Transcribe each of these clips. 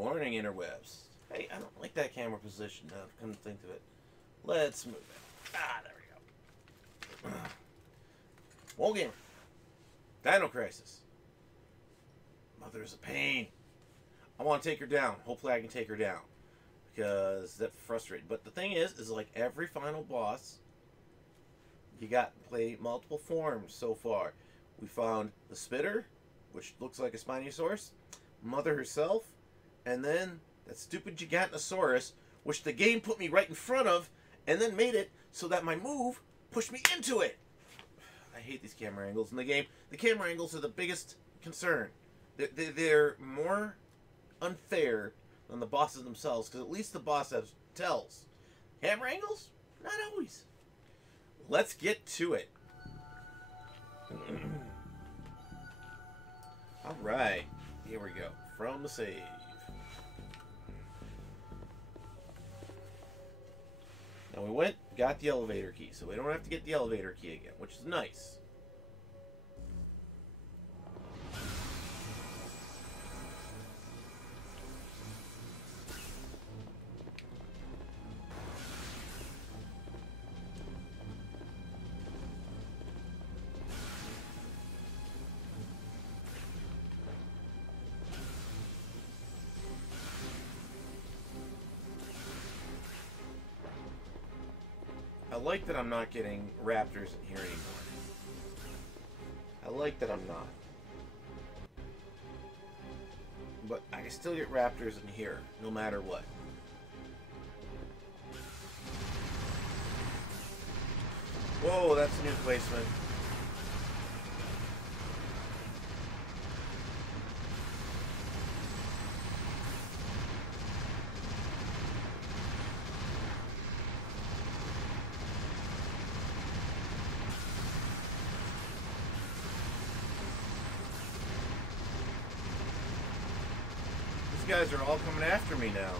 morning, interwebs. Hey, I don't like that camera position now, come to think of it. Let's move it. Ah, there we go. Moralgamer. Dino Crisis. Mother is a pain. I want to take her down. Hopefully I can take her down. Because that's frustrating. But the thing is like every final boss, you got to play multiple forms so far. We found the Spitter, which looks like a Spinosaurus, Mother herself, and then that stupid Gigantanosaurus, which the game put me right in front of, and then made it so that my move pushed me into it. I hate these camera angles in the game. The camera angles are the biggest concern. They're more unfair than the bosses themselves, because at least the boss has tells. Camera angles? Not always. Let's get to it. Alright, here we go. From the save. Now we went, got the elevator key, so we don't have to get the elevator key again, which is nice. I like that I'm not getting raptors in here anymore. I like that I'm not. But I can still get raptors in here, no matter what. Whoa, that's a new placement. These guys are all coming after me now.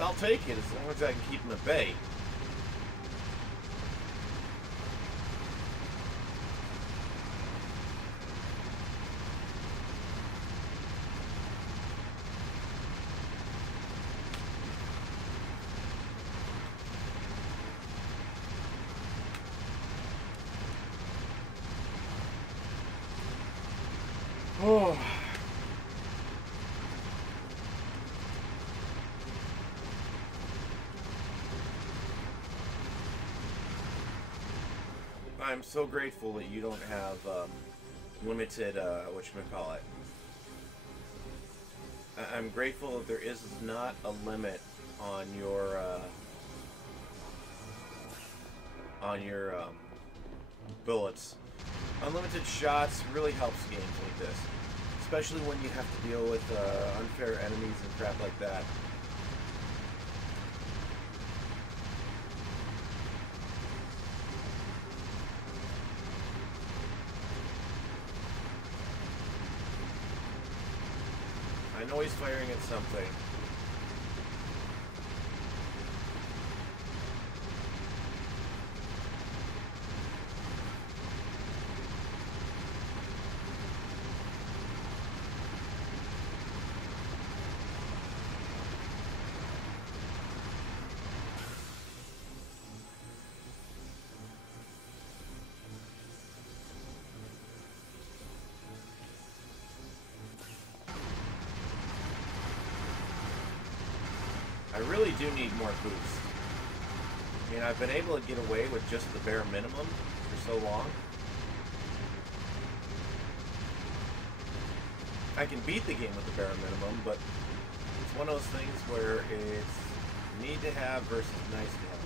I'll take it as long as I can keep them at bay. Oh. I'm so grateful that you don't have limited, whatchamacallit. I'm grateful that there is not a limit on your bullets. Unlimited shots really helps games like this, especially when you have to deal with unfair enemies and crap like that. I know he's firing at something. I really do need more boost. I mean, I've been able to get away with just the bare minimum for so long. I can beat the game with the bare minimum, but it's one of those things where it's need to have versus nice to have.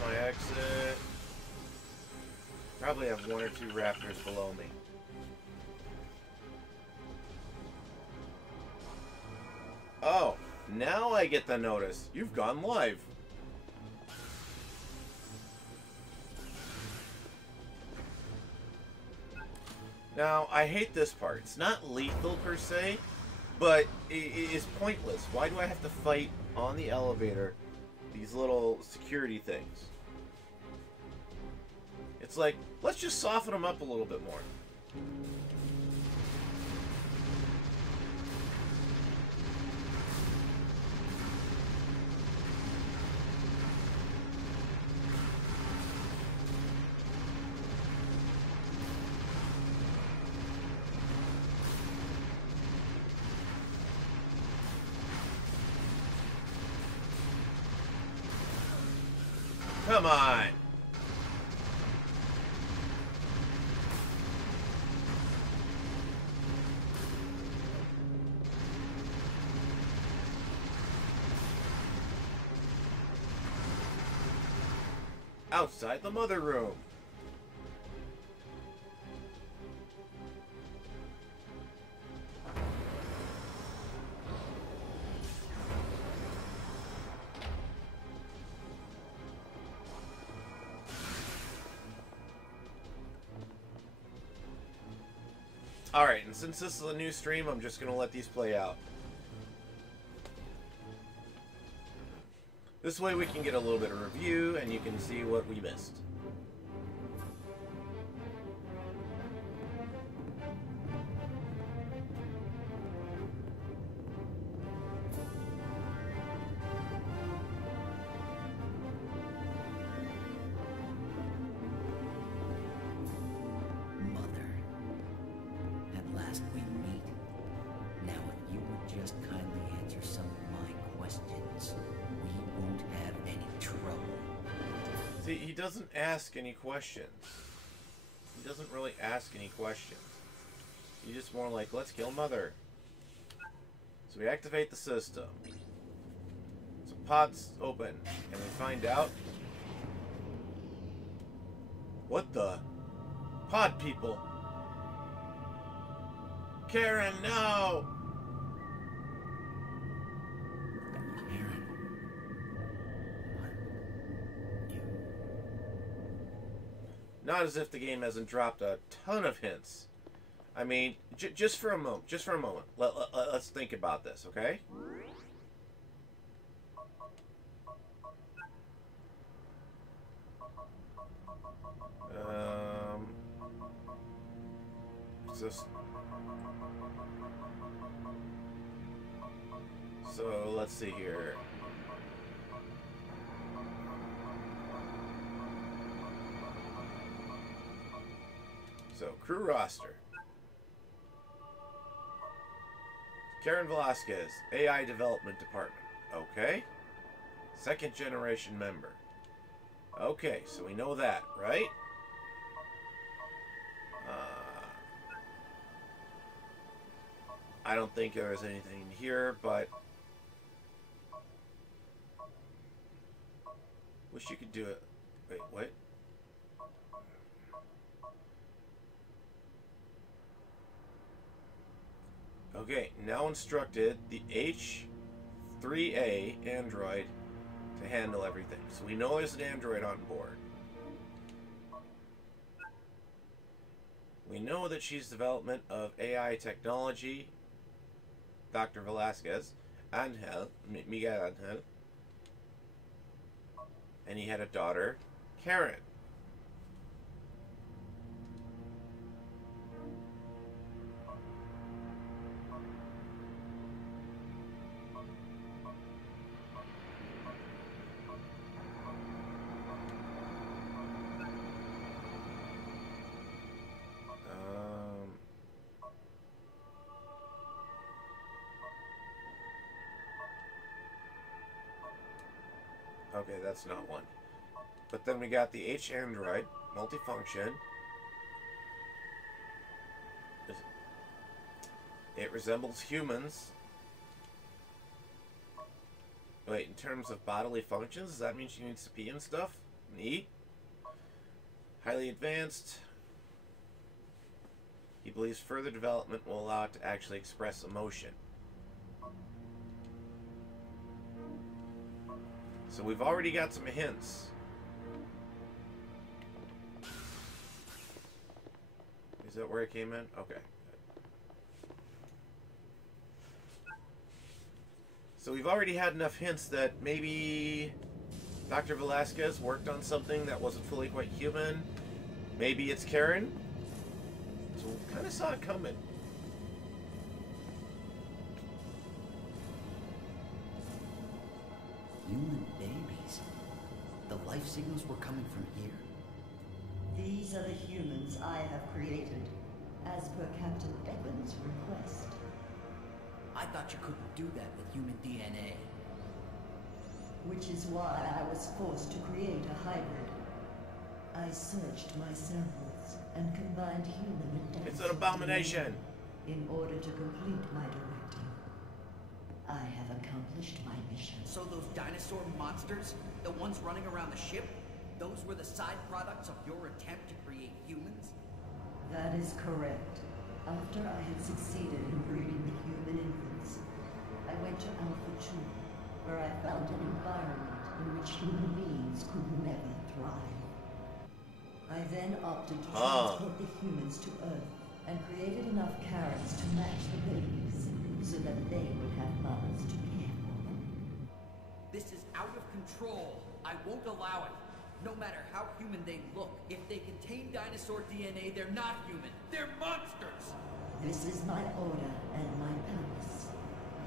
my exit. Probably have one or two raptors below me. Oh, now I get the notice. You've gone live. Now, I hate this part. It's not lethal per se, but it is pointless. Why do I have to fight on the elevator these little security things? It's like, let's just soften them up a little bit more. Come on! Outside the mother room. Alright, and since this is a new stream, I'm just going to let these play out. This way we can get a little bit of review, and you can see what we missed. He doesn't ask any questions. He doesn't really ask any questions. He's just more like, let's kill Mother. So we activate the system. So pod's open. And we find out... What the? Pod people! Karen, no! Not as if the game hasn't dropped a ton of hints. I mean, just for a moment. Let's think about this, okay? So let's see here. So, crew roster. Karen Velasquez, AI Development Department. Okay. Second generation member. Okay, so we know that, right? I don't think there is anything here, but... Wish you could do it. Wait, what? Okay, now instructed the H3A android to handle everything. So we know there's an android on board. We know that she's development of AI technology. Dr. Velasquez, Angel, Miguel Angel. And he had a daughter, Karen. Okay, that's not one. But then we got the H android, multifunction. It resembles humans. Wait, in terms of bodily functions, does that mean she needs to pee and stuff? Neat. Highly advanced. He believes further development will allow it to actually express emotion. So we've already got some hints. Is that where it came in? Okay. So we've already had enough hints that maybe Dr. Velasquez worked on something that wasn't fully quite human. Maybe it's Karen. So we kind of saw it coming. Human babies. The life signals were coming from here. These are the humans I have created, as per Captain Evan's request. I thought you couldn't do that with human DNA. Which is why I was forced to create a hybrid. I searched my samples and combined human and dinosaur It's an abomination. DNA in order to complete my directive. I have accomplished my mission. So those dinosaur monsters, the ones running around the ship, those were the side products of your attempt to create humans? That is correct. After I had succeeded in breeding the human infants, I went to Alpha 2, where I found an environment in which human beings could never thrive. I then opted to transport the humans to Earth and created enough Karens to match the babies so that they would have mothers to care for them. This is out of control. I won't allow it. No matter how human they look, if they contain dinosaur DNA, they're not human. They're monsters! This is my order and my purpose.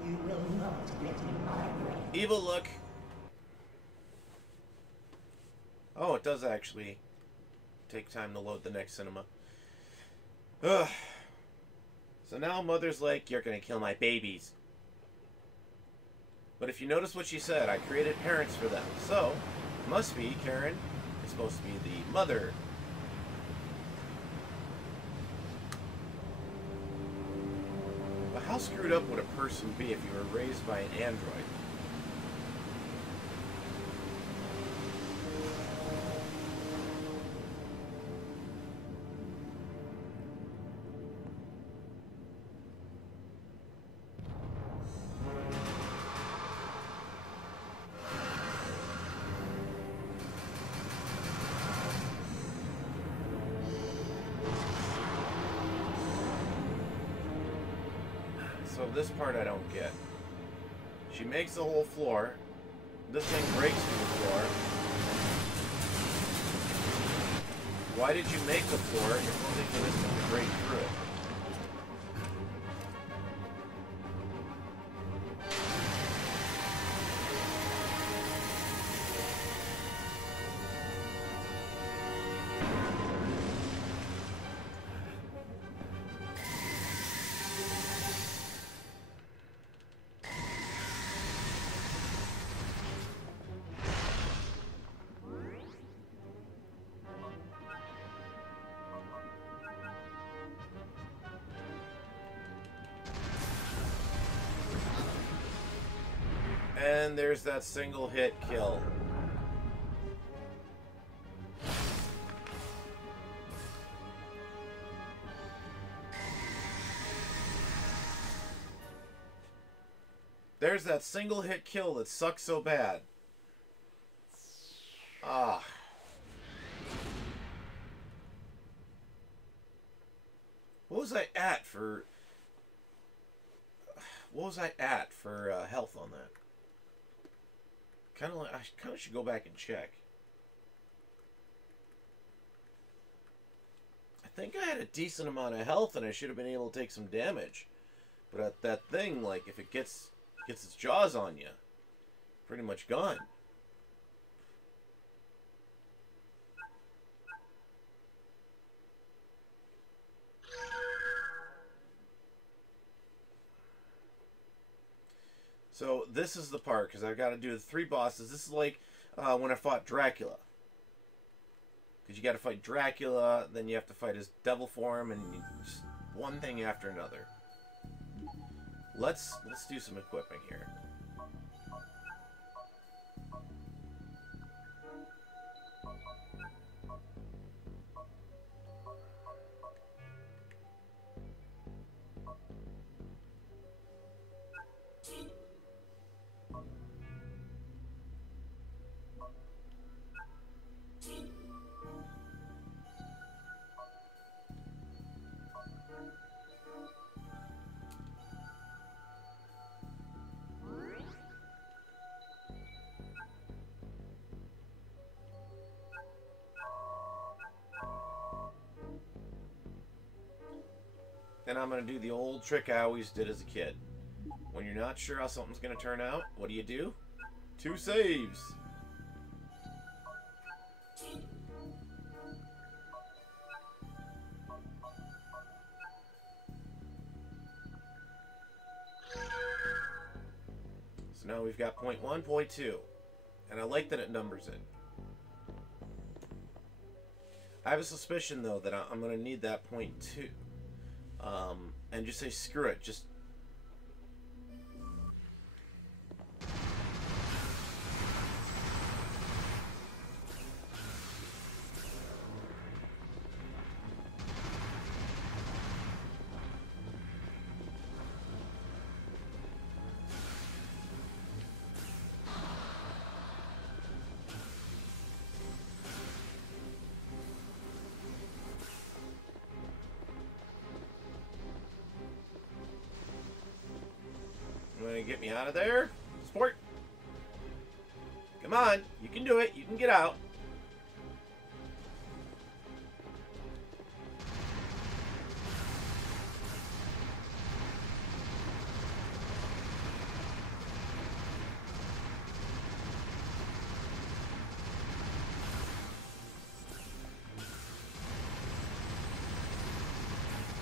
You will not get in my way. Evil look. Oh, it does actually take time to load the next cinema. Ugh. So now Mother's like, you're gonna kill my babies. But if you notice what she said, I created parents for them. So, must be Karen is supposed to be the mother. But how screwed up would a person be if you were raised by an android? So this part I don't get. She makes the whole floor. This thing breaks through the floor. Why did you make the floor if only for this thing to break through it? And there's that single hit kill. There's that single hit kill that sucks so bad. Ah. What was I at for... health on that? I kind of should go back and check. I think I had a decent amount of health and I should have been able to take some damage. But at that thing, like, if it gets its jaws on you, pretty much gone. So this is the part, because I've got to do the 3 bosses. This is like when I fought Dracula. Because you got to fight Dracula, then you have to fight his devil form, and just one thing after another. Let's do some equipping here. And I'm going to do the old trick I always did as a kid. When you're not sure how something's going to turn out, what do? 2 saves. So now we've got point 1, point 2. And I like that it numbers it. I have a suspicion, though, that I'm going to need that point 2. And just say, screw it. Just... Get me out of there, sport. Come on, you can do it. You can get out.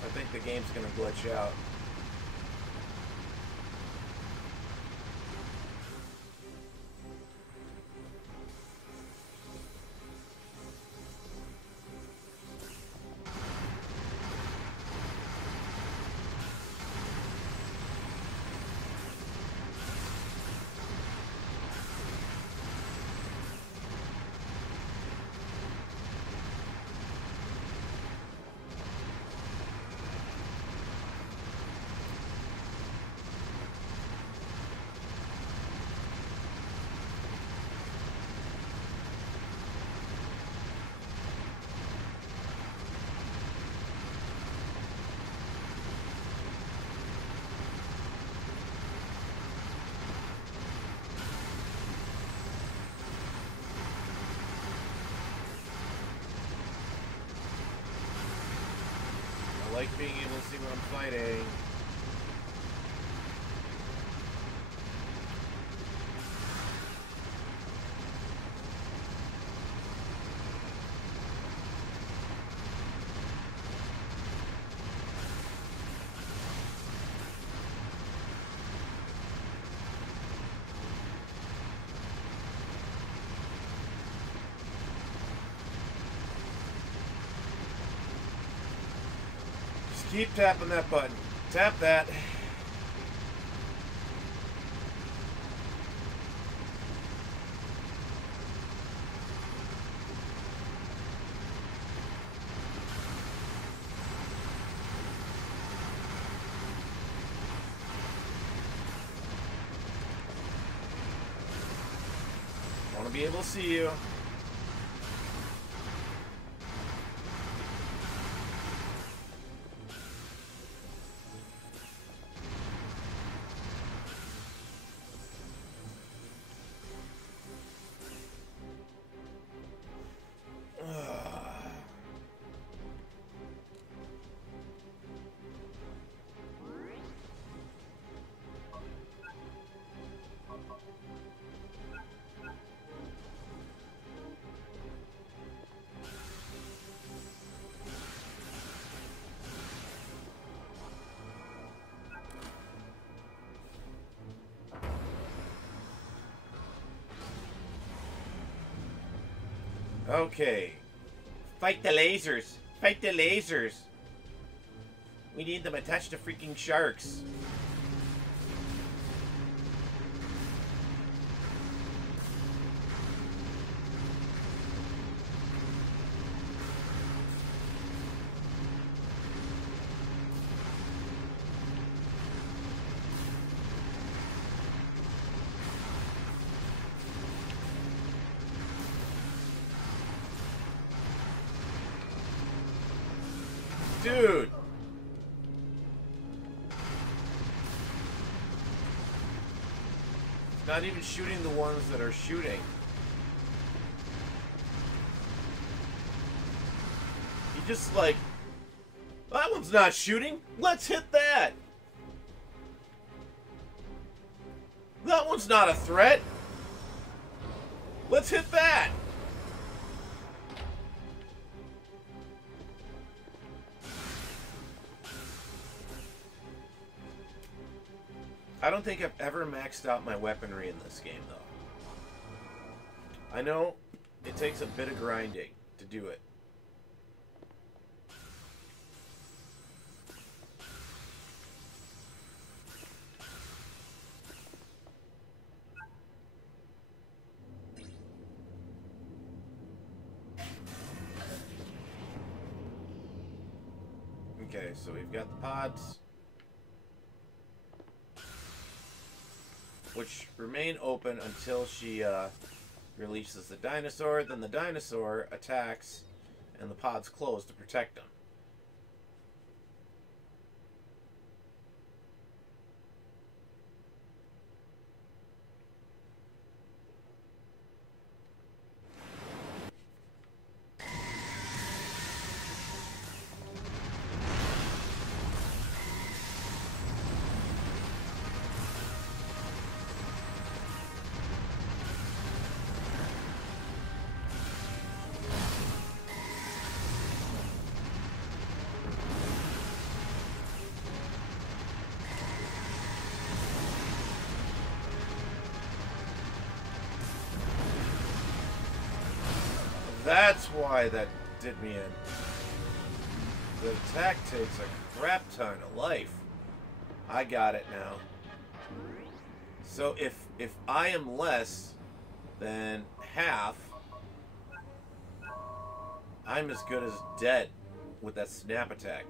I think the game's gonna glitch out. I like being able to see what I'm fighting. Keep tapping that button. Tap that. I want to be able to see you. Okay. Fight the lasers. Fight the lasers. We need them attached to freaking sharks. Dude! Not even shooting the ones that are shooting. He just like... That one's one's not shooting. Let's hit that. That one's not a threat. Let's hit that. I don't think I've ever maxed out my weaponry in this game, though. I know it takes a bit of grinding to do it. Okay, so we've got the pods, which remain open until she releases the dinosaur. Then the dinosaur attacks, and the pods close to protect them. That's why that did me in. The attack takes a crap ton of life. I got it now. So if I am less than half, I'm as good as dead with that snap attack.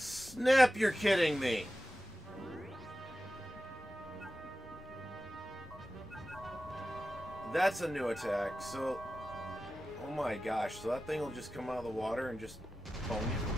Snap, you're kidding me. That's a new attack, so... Oh my gosh, so that thing will just come out of the water and just pwn you?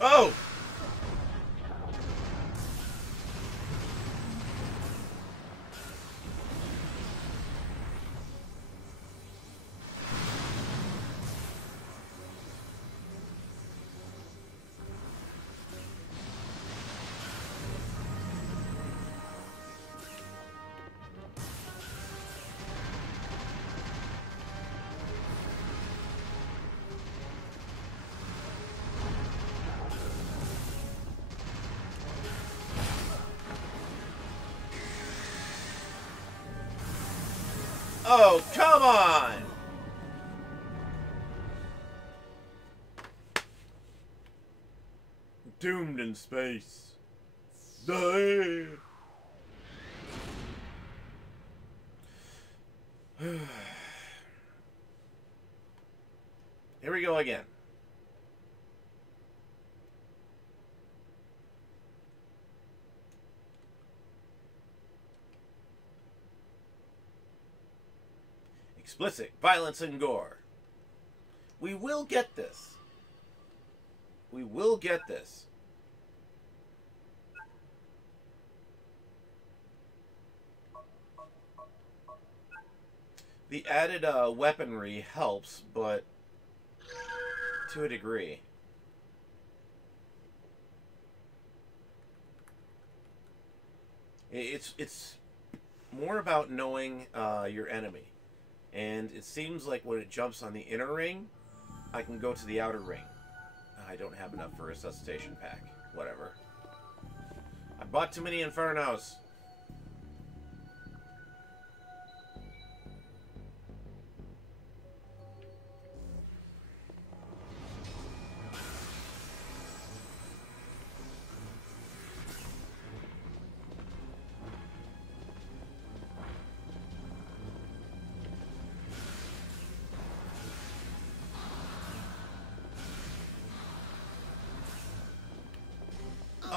Oh! Oh, come on! Doomed in space. Die! Here we go again. Explicit violence and gore. We will get this. We will get this. The added weaponry helps, but to a degree. It's more about knowing your enemy. And it seems like when it jumps on the inner ring, I can go to the outer ring. I don't have enough for a resuscitation pack. Whatever. I bought too many Infernos.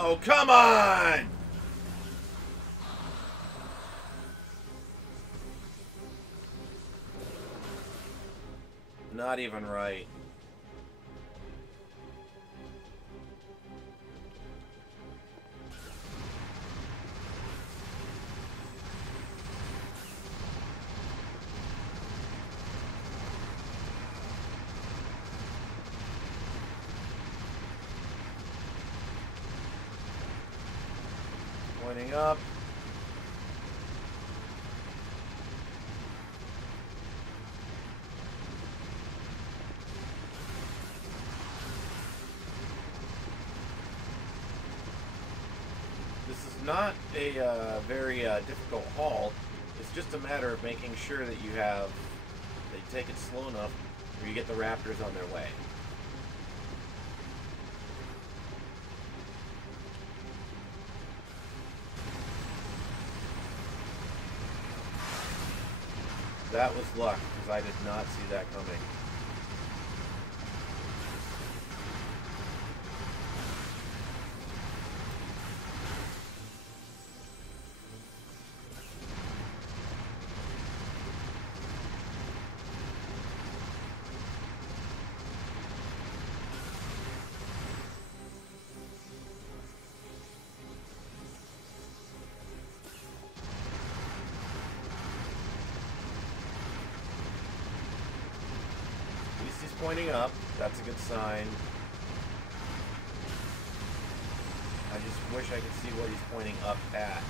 Oh, come on! Not even right. Pointing up. This is not a very difficult haul. It's just a matter of making sure that you take it slow enough where you get the raptors on their way. That was luck, because I did not see that coming. Pointing up, that's a good sign. I just wish I could see what he's pointing up at.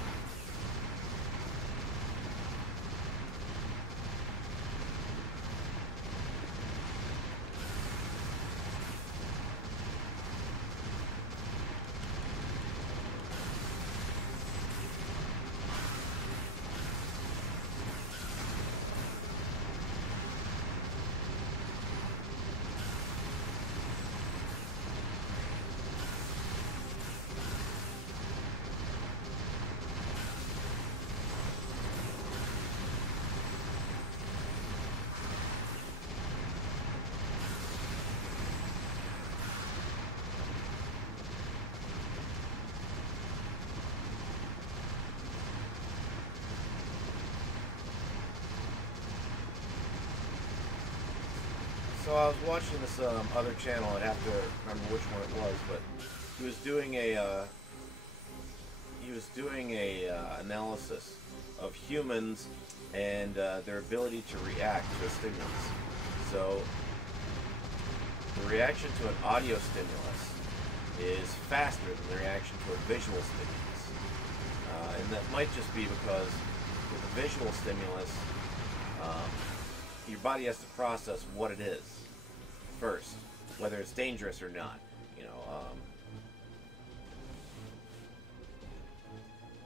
So I was watching this other channel. I'd have to remember which one it was, but he was doing a analysis of humans and their ability to react to a stimulus. So the reaction to an audio stimulus is faster than the reaction to a visual stimulus, and that might just be because with a visual stimulus, your body has to process what it is first, whether it's dangerous or not. You know,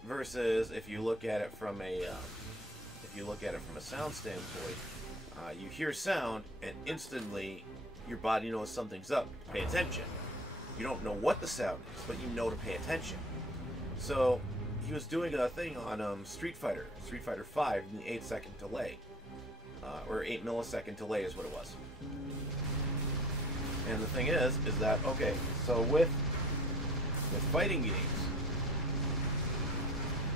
versus if you look at it from a if you look at it from a sound standpoint, you hear sound, and instantly your body knows something's up. Pay attention. You don't know what the sound is, but you know to pay attention. So he was doing a thing on Street Fighter 5, in the 8-second delay, or 8-millisecond delay is what it was. And the thing is that, okay, so with fighting games,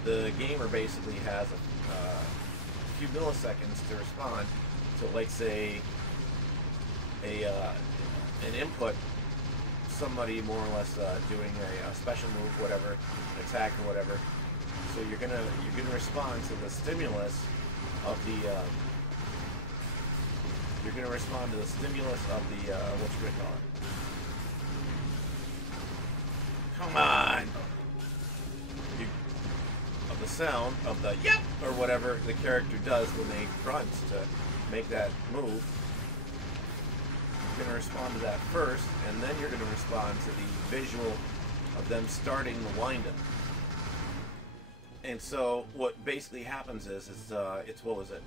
the gamer basically has a few milliseconds to respond to, like, say, an input, somebody more or less doing a special move, whatever, an attack or whatever. So you're gonna respond to the stimulus of the whatchamacallit. Come on! Of the sound of the yep or whatever the character does when they grunt to make that move. You're going to respond to that first, and then you're going to respond to the visual of them starting the wind-up. And so what basically happens is it's, what was it?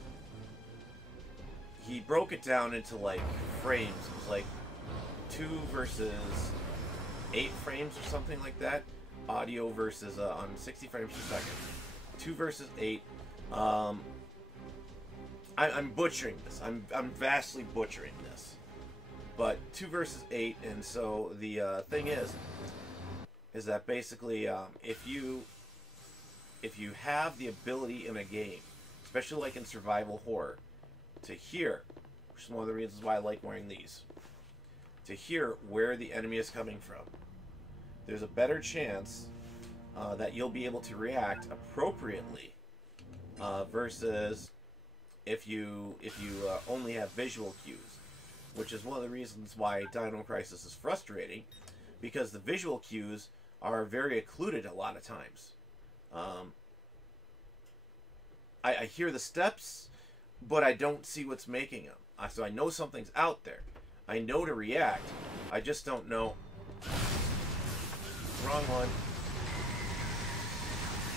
He broke it down into, like, frames. It was like 2 versus 8 frames or something like that. Audio versus on 60 frames per second. 2 versus 8. I'm butchering this. I'm vastly butchering this. But 2 versus 8, and so the thing is that basically if you have the ability in a game, especially like in survival horror, to hear, which is one of the reasons why I like wearing these, to hear where the enemy is coming from, there's a better chance that you'll be able to react appropriately versus if you only have visual cues, which is one of the reasons why Dino Crisis is frustrating, because the visual cues are very occluded a lot of times. I hear the steps, but I don't see what's making them. So I know something's out there. I know to react. I just don't know. Wrong one.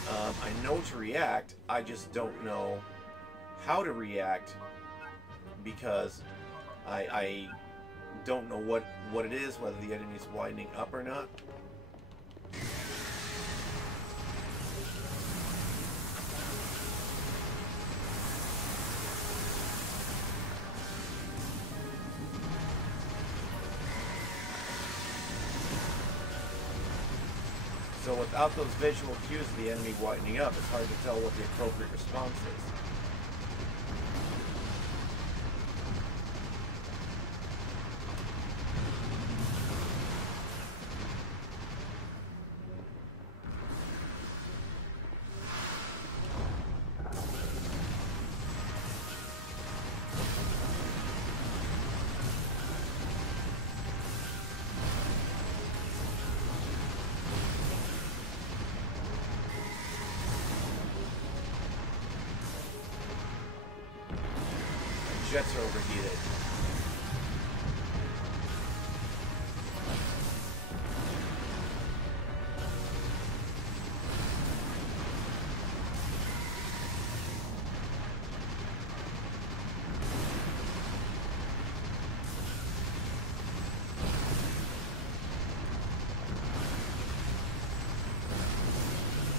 I know to react. I just don't know how to react because I don't know what it is, whether the enemy's winding up or not. So without those visual cues of the enemy winding up, it's hard to tell what the appropriate response is. Jets are overheated.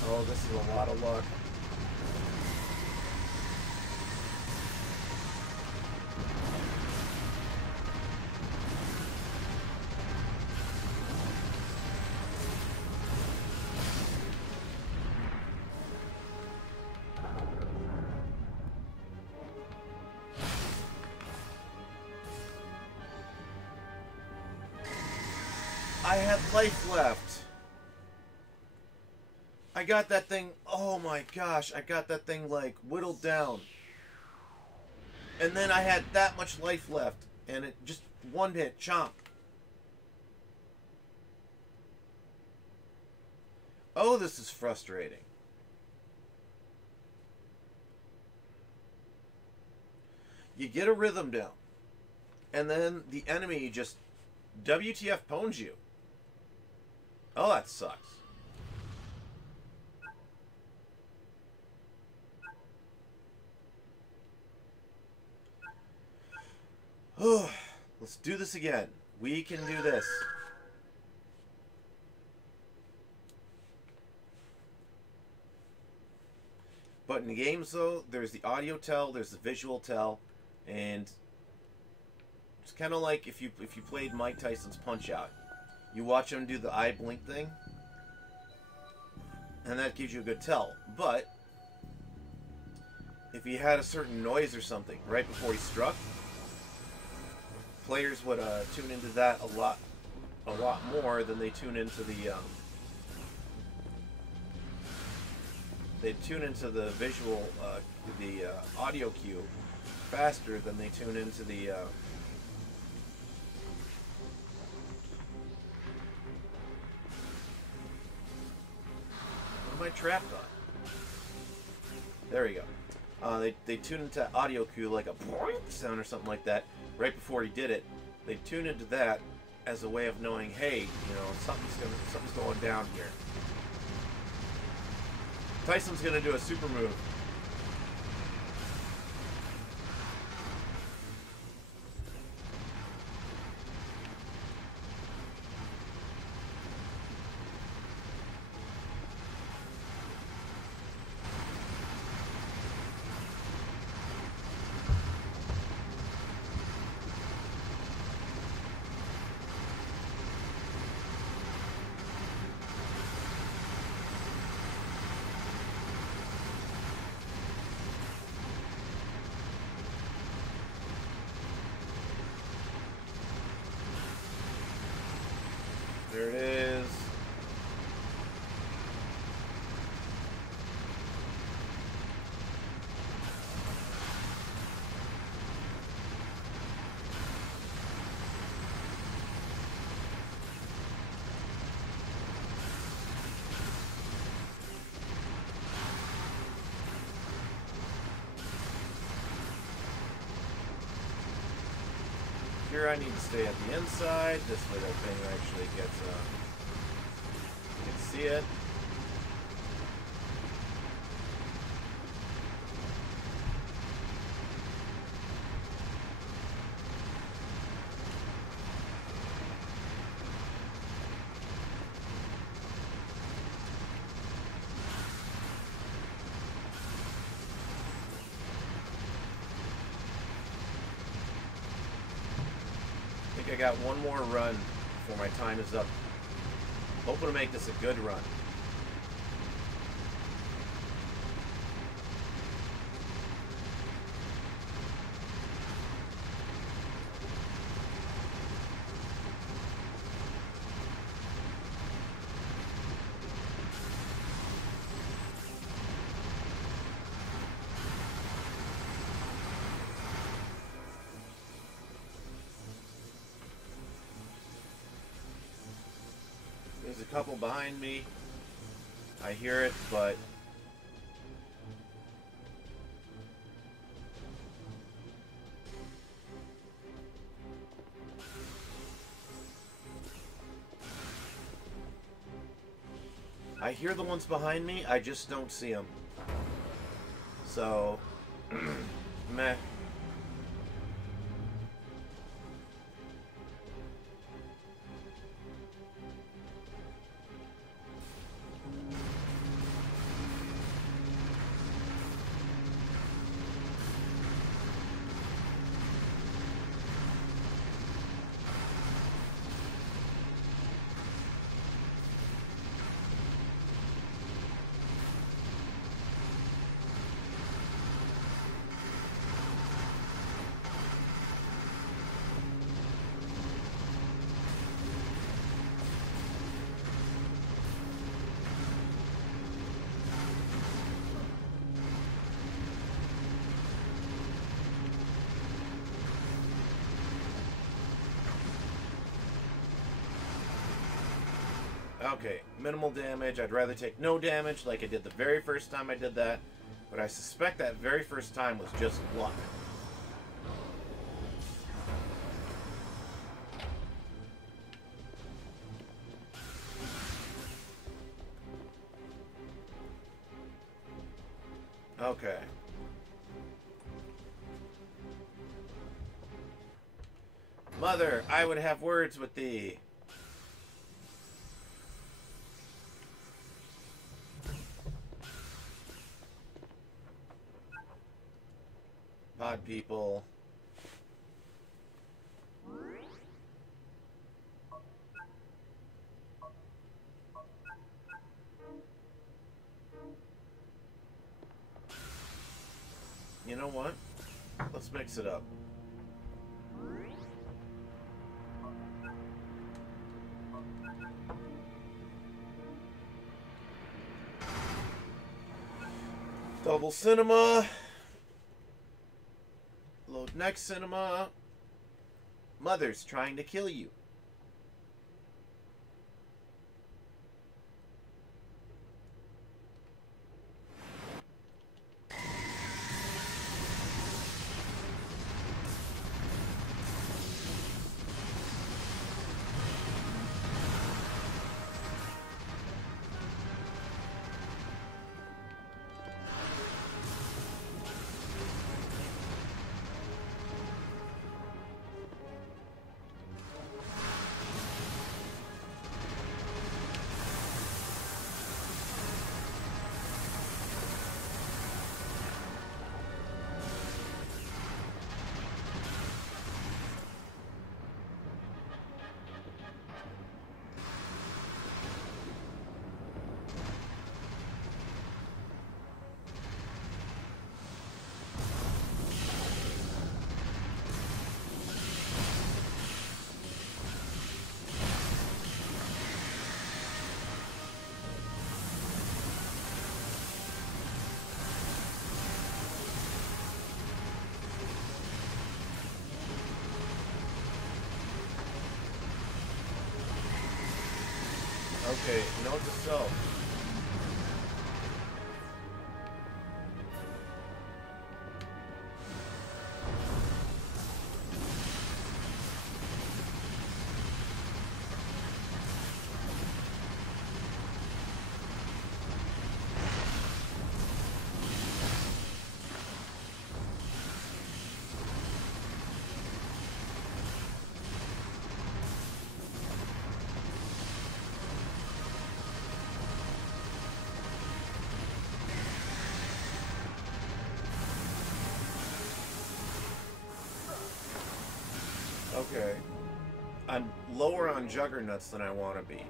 Oh, this is a lot of luck. I had life left. I got that thing, oh my gosh, I got that thing like whittled down. And then I had that much life left, and it just one hit, chomp. Oh, this is frustrating. You get a rhythm down, and then the enemy just WTF pwns you. Oh, that sucks. Let's do this again. We can do this. But in games, though, there's the audio tell, there's the visual tell, and it's kind of like if you played Mike Tyson's Punch-Out. You watch him do the eye blink thing, and that gives you a good tell. But if he had a certain noise or something right before he struck, players would tune into that a lot more than they tune into the visual, the audio cue faster than they tune into the what am I trapped on? There we go. They tune into audio cue like a sound or something like that right before he did it. They tune into that as a way of knowing, hey, you know, something's going down here. Tyson's gonna do a super move. There it is. Here I need to stay at the inside. This way that thing actually gets, you can see it. I got one more run before my time is up. Hoping to make this a good run. There's a couple behind me. I hear it, but I hear the ones behind me, I just don't see them. So, meh. Okay, minimal damage. I'd rather take no damage like I did the very first time I did that. But I suspect that very first time was just luck. Okay. Mother, I would have words with thee. Pod people. You know what? Let's mix it up. Double cinema. Load next cinema. Mother's trying to kill you. Okay, note to self. Okay. I'm lower on juggernauts than I want to be.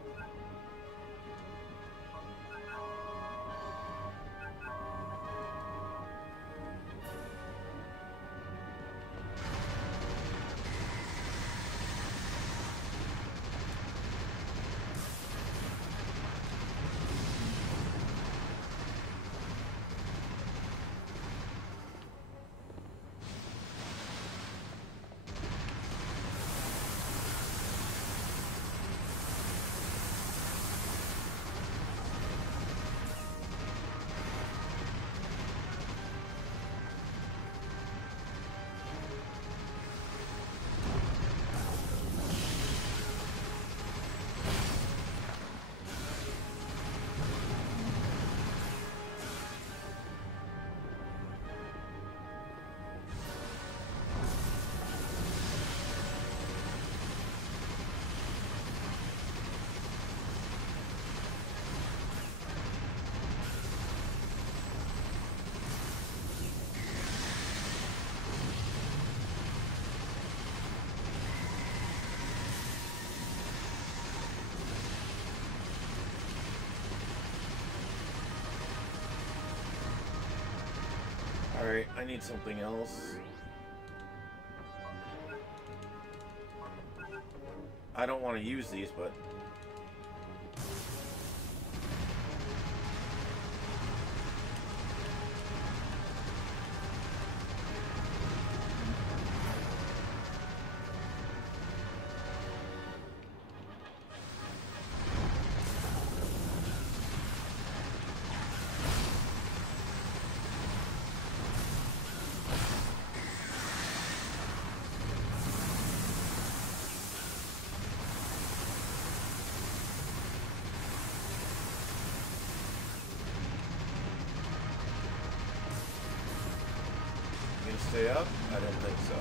Alright, I need something else. I don't want to use these, but... Stay up? I don't think so.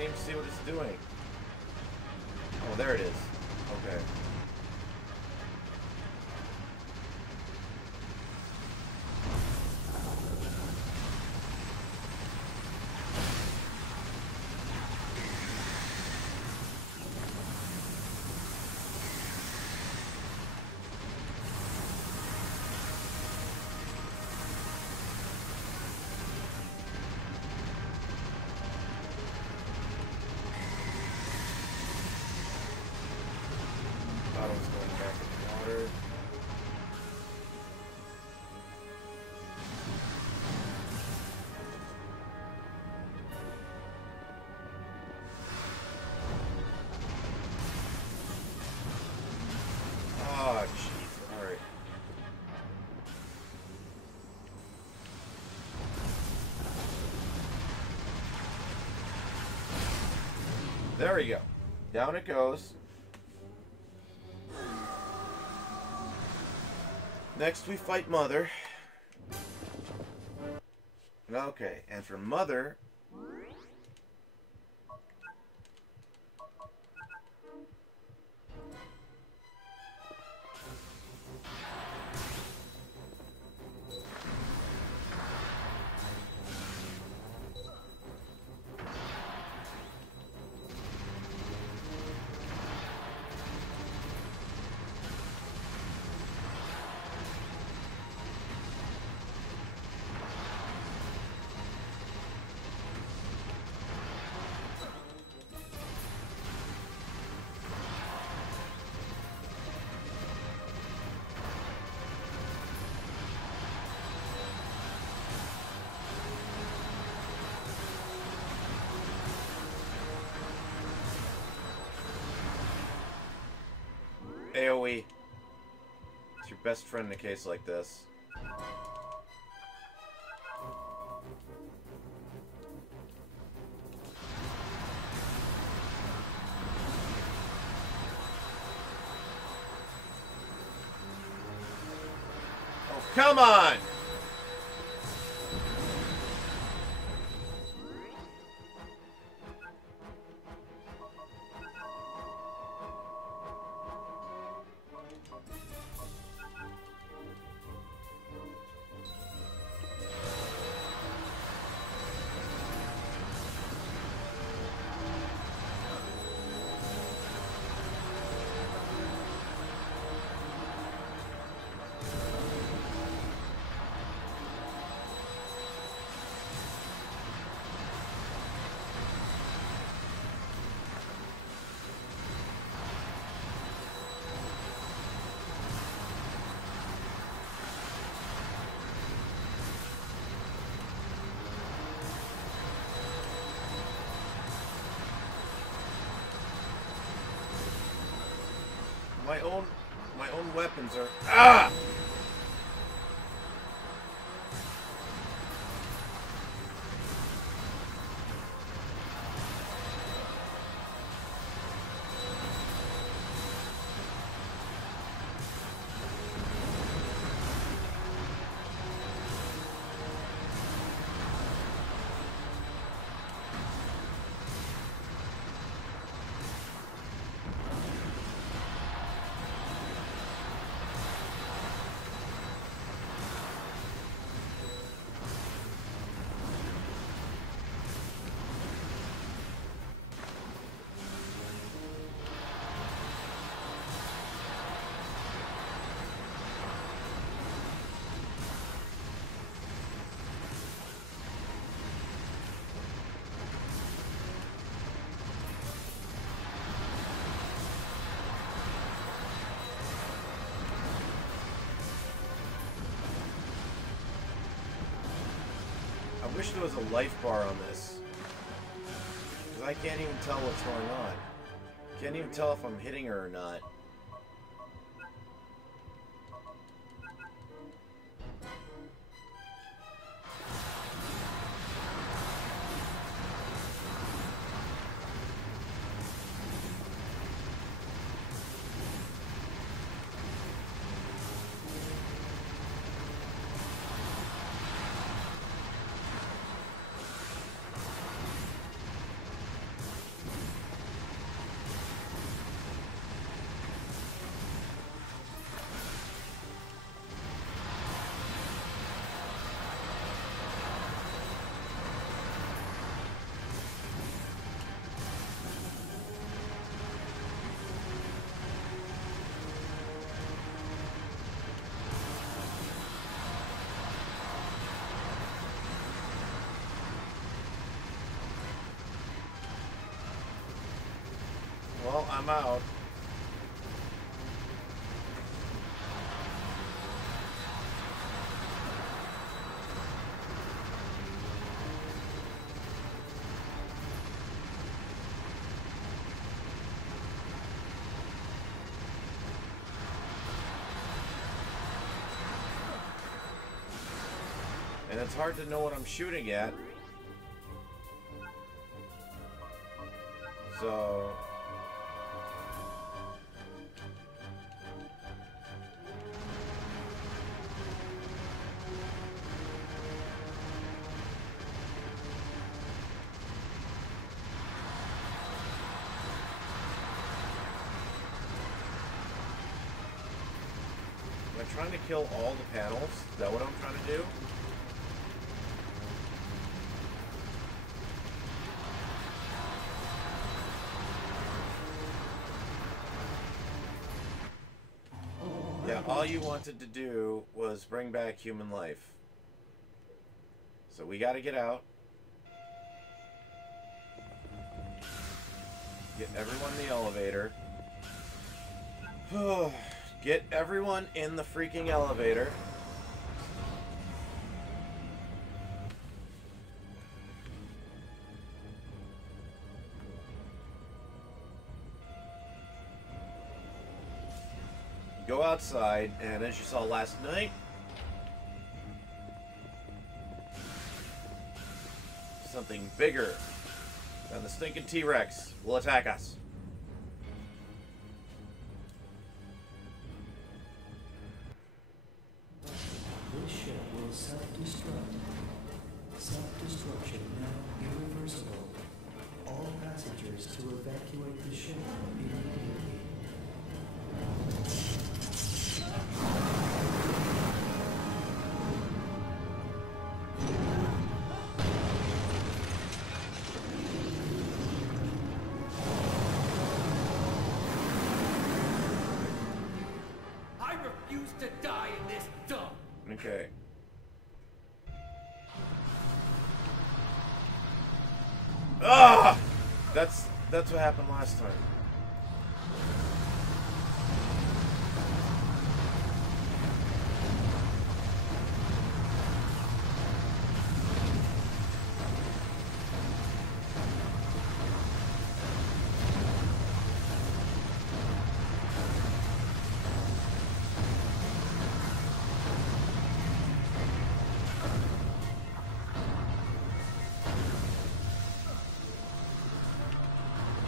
can't even see what it's doing. Oh, there it is. Okay. Bottle's going back in the water. Oh, jeez. Alright. There we go. Down it goes. Next we fight Mother. Okay, and for Mother... AoE. It's your best friend in a case like this. Oh, come on! My own weapons are... Ah! I wish there was a life bar on this. Because I can't even tell what's going on. Can't even tell if I'm hitting her or not. I'm out. And it's hard to know what I'm shooting at. So... Am I trying to kill all the panels? Is that what I'm trying to do? Yeah, all you wanted to do was bring back human life. So we gotta get out. Get everyone in the elevator. Get everyone in the freaking elevator. Go outside, and as you saw last night, something bigger than the stinking T-Rex will attack us. This ship will self-destruct. Self-destruction now irreversible. All passengers to evacuate the ship immediately. I refuse to die in this dump. Okay. Ah! That's what happened last time.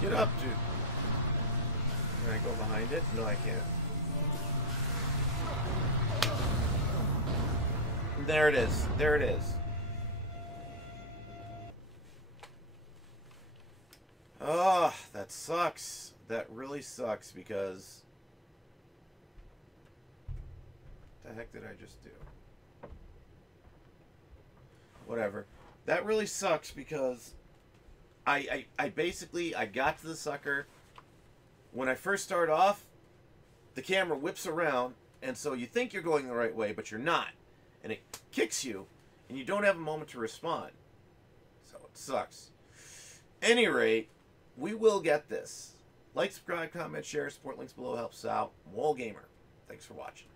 Get up, dude. Can I go behind it? No, I can't. There it is. There it is. Oh, that sucks. That really sucks because... What the heck did I just do? Whatever. That really sucks because... I basically got to the sucker. When I first start off, the camera whips around, and so you think you're going the right way, but you're not. And it kicks you, and you don't have a moment to respond. So it sucks. Any rate, we will get this. Like, subscribe, comment, share, support links below helps out. Moralgamer. Thanks for watching.